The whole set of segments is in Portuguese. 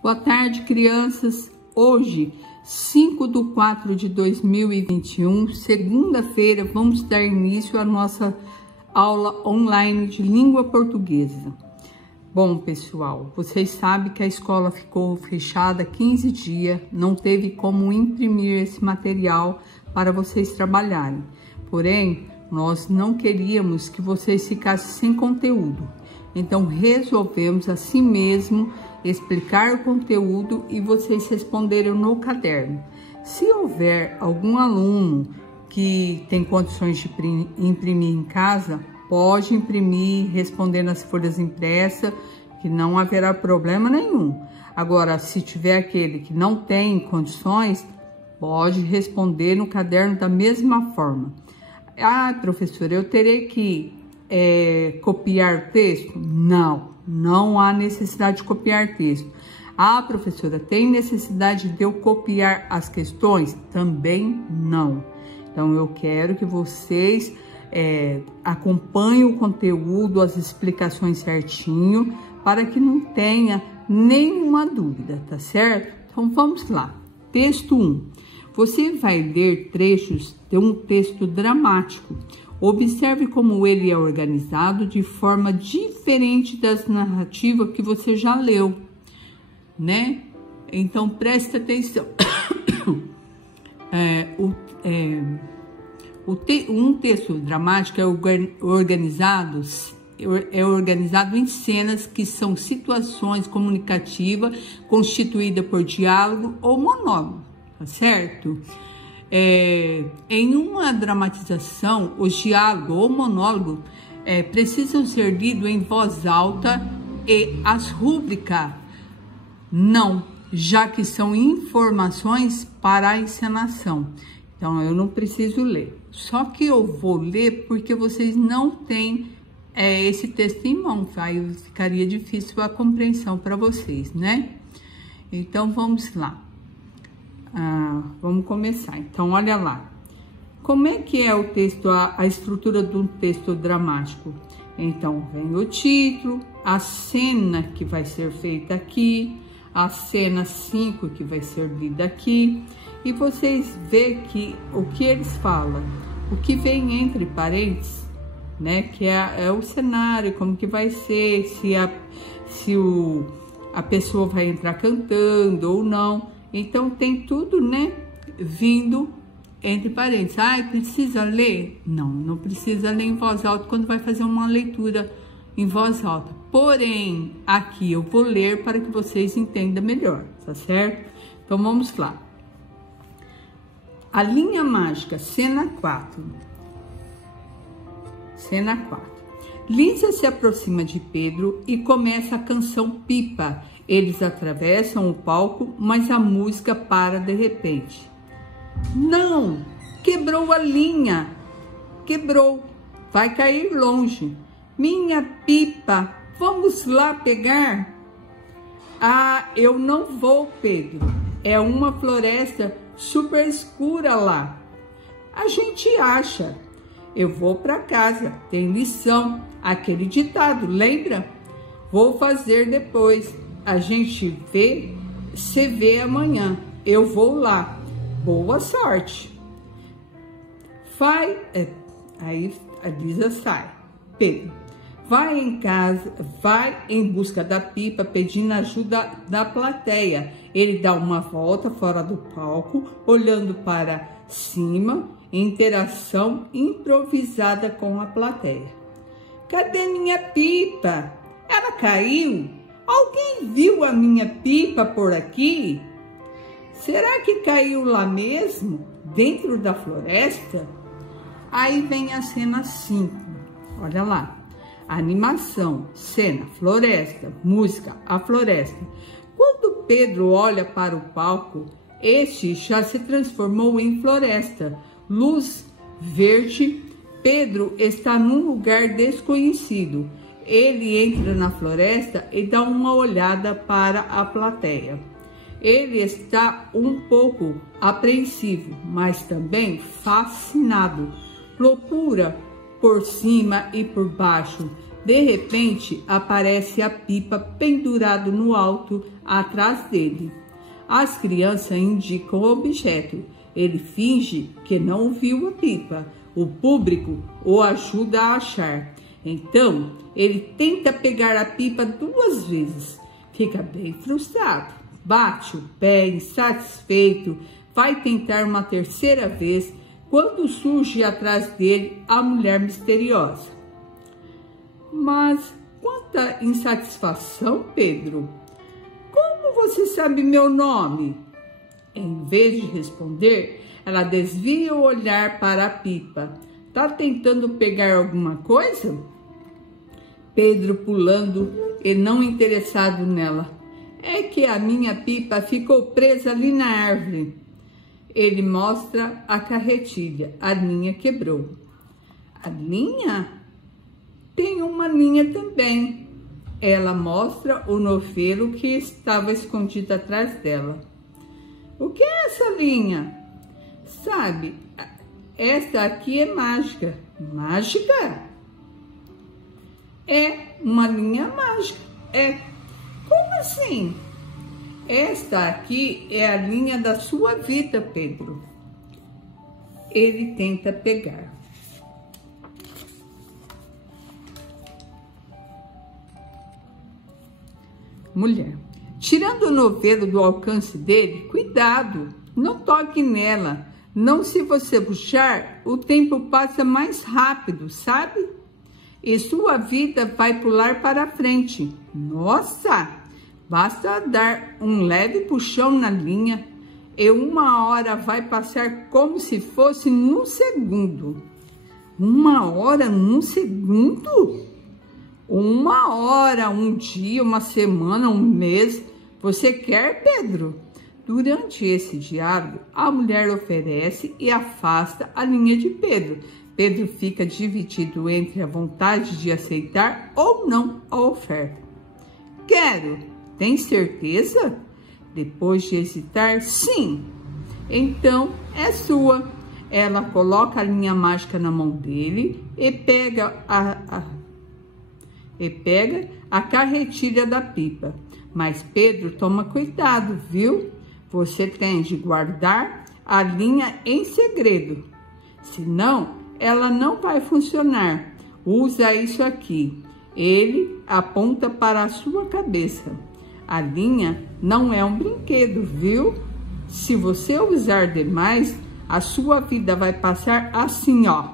Boa tarde, crianças. Hoje, 5/4/2021, segunda-feira, vamos dar início à nossa aula online de língua portuguesa. Bom, pessoal, vocês sabem que a escola ficou fechada 15 dias, não teve como imprimir esse material para vocês trabalharem. Porém, nós não queríamos que vocês ficassem sem conteúdo. Então, resolvemos assim mesmo explicar o conteúdo e vocês responderem no caderno. Se houver algum aluno que tem condições de imprimir em casa, pode imprimir, responder nas folhas impressas, que não haverá problema nenhum. Agora, se tiver aquele que não tem condições, pode responder no caderno da mesma forma. Ah, professora, eu terei que copiar texto? Não há necessidade de copiar texto. Ah, professora, tem necessidade de eu copiar as questões? Também não. Então, eu quero que vocês acompanhem o conteúdo, as explicações certinho, para que não tenha nenhuma dúvida, tá certo? Então, vamos lá. Texto 1. Você vai ler trechos de um texto dramático. Observe como ele é organizado de forma diferente das narrativas que você já leu, né? Então, preste atenção. Um texto dramático é organizado em cenas que são situações comunicativas constituídas por diálogo ou monólogo, tá certo? Em uma dramatização, os diálogos ou monólogos precisam ser lidos em voz alta e as rúbricas não, já que são informações para a encenação. Então, eu não preciso ler. Só que eu vou ler porque vocês não têm esse texto em mão. Aí ficaria difícil a compreensão para vocês, né? Então, vamos lá. Vamos começar. Então, olha lá. Como é que é o texto, a estrutura de um texto dramático? Então, vem o título, a cena que vai ser feita aqui, a cena 5 que vai ser lida aqui, e vocês veem que o que eles falam, o que vem entre parênteses, né? Que é o cenário, como que vai ser, se a pessoa vai entrar cantando ou não. Então, tem tudo, né, vindo entre parênteses. Precisa ler? Não precisa ler em voz alta quando vai fazer uma leitura em voz alta. Porém, aqui eu vou ler para que vocês entendam melhor, tá certo? Então, vamos lá. A linha mágica, cena 4. Cena 4. Lícia se aproxima de Pedro e começa a canção Pipa. Eles atravessam o palco, mas a música para de repente. Não! Quebrou a linha! Quebrou! Vai cair longe! Minha pipa! Vamos lá pegar? Eu não vou, Pedro. É uma floresta super escura lá. A gente acha. Eu vou para casa. Tem lição. Aquele ditado, lembra? Vou fazer depois. A gente se vê amanhã. Eu vou lá. Boa sorte. Aí a Lisa sai. Pedro, vai em casa, vai em busca da pipa, pedindo ajuda da plateia. Ele dá uma volta fora do palco, olhando para cima, interação improvisada com a plateia. Cadê minha pipa? Ela caiu? Alguém viu a minha pipa por aqui? Será que caiu lá mesmo, dentro da floresta? Aí vem a cena 5. Olha lá. Animação, cena, floresta, música, a floresta. Quando Pedro olha para o palco, este já se transformou em floresta. Luz verde. Pedro está num lugar desconhecido. Ele entra na floresta e dá uma olhada para a plateia. Ele está um pouco apreensivo, mas também fascinado. Procura por cima e por baixo, De repente, aparece a pipa pendurado no alto atrás dele. As crianças indicam o objeto. Ele finge que não viu a pipa. O público o ajuda a achar. Então, ele tenta pegar a pipa 2 vezes. Fica bem frustrado. Bate o pé, insatisfeito. Vai tentar uma 3ª vez, quando surge atrás dele a mulher misteriosa. Mas quanta insatisfação, Pedro! Como você sabe meu nome? Em vez de responder, ela desvia o olhar para a pipa. Tá tentando pegar alguma coisa? Pedro pulando e não interessado nela. É que a minha pipa ficou presa ali na árvore. Ele mostra a carretilha. A linha quebrou. A linha? Tem uma linha também. Ela mostra o novelo que estava escondido atrás dela. O que é essa linha? Sabe, esta aqui é mágica. Mágica? É uma linha mágica. É. Como assim? Esta aqui é a linha da sua vida, Pedro. Ele tenta pegar. Mulher. Tirando o novelo do alcance dele, cuidado, não toque nela. Não, se você puxar, o tempo passa mais rápido, sabe? E sua vida vai pular para frente. Nossa! Basta dar um leve puxão na linha e 1 hora vai passar como se fosse num segundo. 1 hora num segundo? 1 hora, 1 dia, 1 semana, 1 mês. Você quer, Pedro? Durante esse diálogo, a mulher oferece e afasta a linha de Pedro. Pedro fica dividido entre a vontade de aceitar ou não a oferta. Quero. Tem certeza? Depois de hesitar, sim. Então, é sua. Ela coloca a linha mágica na mão dele e pega a carretilha da pipa. Mas Pedro, toma cuidado, viu? Você tem de guardar a linha em segredo. Senão, ela não vai funcionar. Usa isso aqui. Ele aponta para a sua cabeça. A linha não é um brinquedo, viu? Se você usar demais, a sua vida vai passar assim, ó,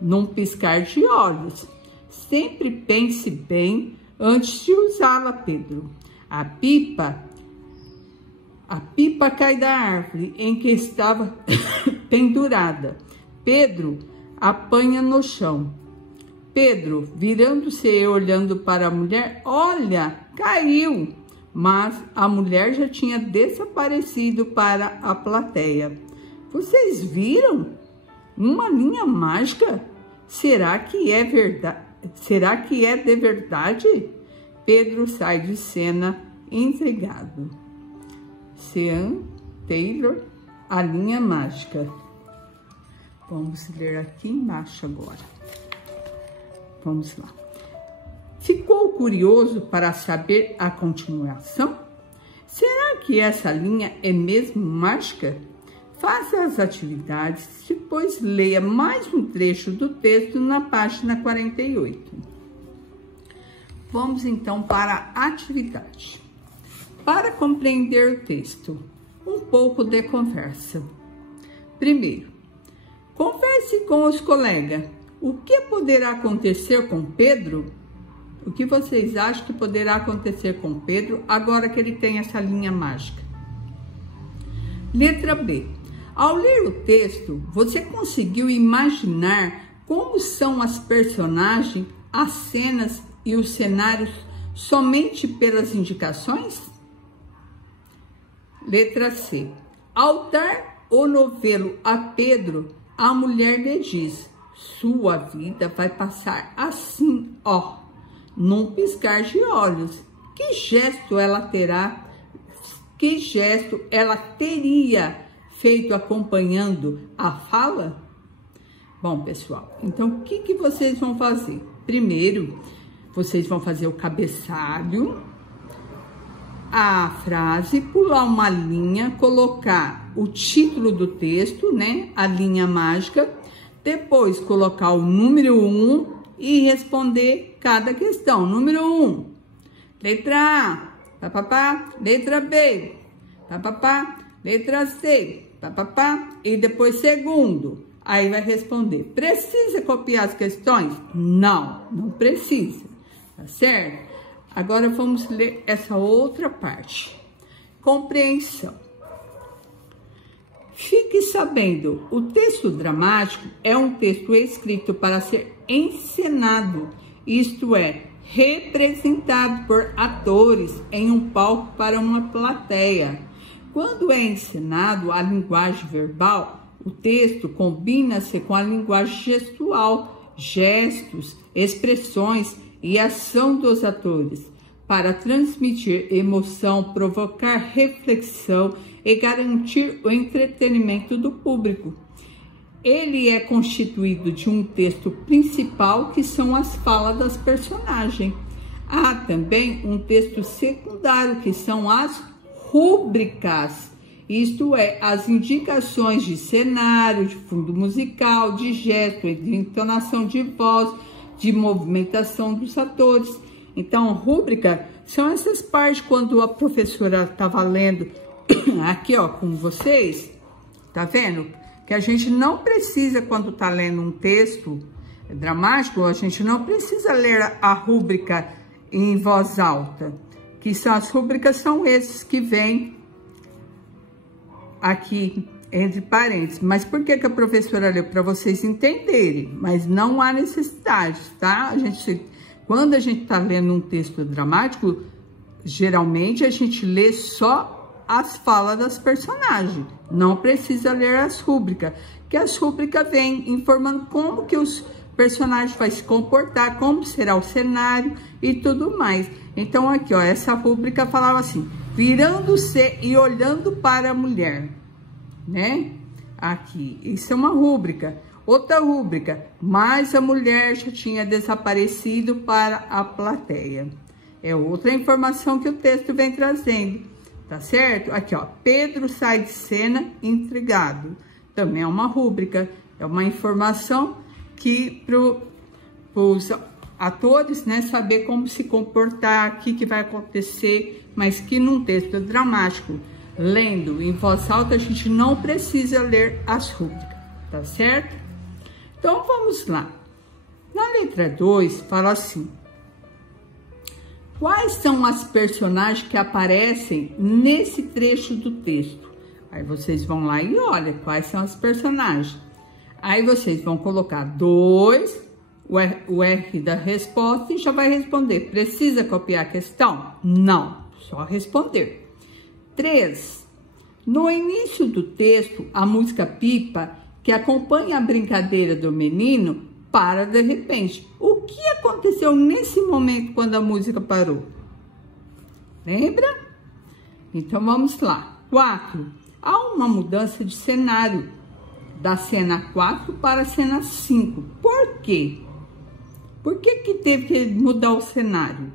num piscar de olhos. Sempre pense bem antes de usá-la, Pedro. A pipa cai da árvore em que estava pendurada. Pedro apanha no chão. Pedro, virando-se e olhando para a mulher, olha, caiu. Mas a mulher já tinha desaparecido para a plateia. Vocês viram? Uma linha mágica? Será que é verdade? Será que é de verdade? Pedro sai de cena intrigado. Sean Taylor, A Linha Mágica. Vamos ler aqui embaixo agora. Vamos lá. Ficou curioso para saber a continuação? Será que essa linha é mesmo mágica? Faça as atividades, depois leia mais um trecho do texto na página 48. Vamos então para a atividade. Para compreender o texto, um pouco de conversa. Primeiro, converse com os colegas. O que poderá acontecer com Pedro? O que vocês acham que poderá acontecer com Pedro agora que ele tem essa linha mágica? Letra B. Ao ler o texto, você conseguiu imaginar como são as personagens, as cenas e os cenários somente pelas indicações? Letra C. Ao dar o novelo a Pedro, a mulher lhe diz: sua vida vai passar assim, ó, num piscar de olhos. Que gesto ela teria feito acompanhando a fala? Bom, pessoal, então o que vocês vão fazer? Primeiro, vocês vão fazer o cabeçalho, a frase, pular uma linha, colocar o título do texto, né? A linha mágica. Depois, colocar o número 1 e responder cada questão. Número 1, letra A, papapá, letra B, papapá, letra C, papapá, e depois segundo. Aí vai responder. Precisa copiar as questões? Não, não precisa, tá certo? Agora vamos ler essa outra parte. Compreensão. Fique sabendo, o texto dramático é um texto escrito para ser encenado, isto é, representado por atores em um palco para uma plateia. Quando é encenado a linguagem verbal, o texto combina-se com a linguagem gestual, gestos, expressões e ação dos atores, para transmitir emoção, provocar reflexão e garantir o entretenimento do público. Ele é constituído de um texto principal, que são as falas das personagens. Há também um texto secundário, que são as rúbricas, isto é, as indicações de cenário, de fundo musical, de gesto, de entonação de voz, de movimentação dos atores. Então, rúbrica são essas partes quando a professora estava lendo aqui, ó, com vocês, tá vendo? Que a gente não precisa, quando tá lendo um texto dramático, a gente não precisa ler a rúbrica em voz alta, que são as rúbricas, são esses que vêm aqui entre parênteses. Mas por que que a professora leu? Para vocês entenderem, mas não há necessidade, tá? Quando a gente tá lendo um texto dramático, geralmente a gente lê só as falas das personagens, não precisa ler as rúbricas, que as rúbricas vêm informando como que os personagens vão se comportar, como será o cenário e tudo mais. Então aqui, ó, essa rúbrica falava assim: virando-se e olhando para a mulher, né? Aqui, isso é uma rúbrica. Outra rúbrica, mas a mulher já tinha desaparecido para a plateia. É outra informação que o texto vem trazendo, tá certo? Aqui, ó, Pedro sai de cena intrigado. Também é uma rúbrica, é uma informação que os atores, né, saber como se comportar, o que vai acontecer, mas que num texto dramático, lendo em voz alta, a gente não precisa ler as rúbricas, tá certo? Então, vamos lá. Na letra 2, fala assim: quais são as personagens que aparecem nesse trecho do texto? Aí vocês vão lá e olham quais são as personagens. Aí vocês vão colocar 2, o R da resposta, e já vai responder. Precisa copiar a questão? Não, só responder. 3. No início do texto, a música Pipa, que acompanha a brincadeira do menino, para de repente. O que aconteceu nesse momento quando a música parou? Lembra? Então vamos lá. 4. Há uma mudança de cenário da cena 4 para a cena 5. Por quê? Por que que teve que mudar o cenário?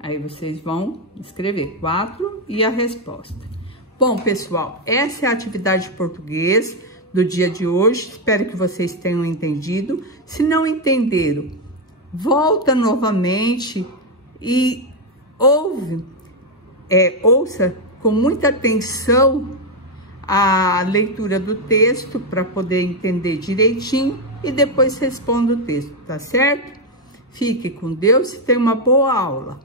Aí vocês vão escrever 4 e a resposta. Bom, pessoal, essa é a atividade de português do dia de hoje. Espero que vocês tenham entendido. Se não entenderam, volta novamente e ouça com muita atenção a leitura do texto para poder entender direitinho e depois responda o texto, tá certo? Fique com Deus e tenha uma boa aula.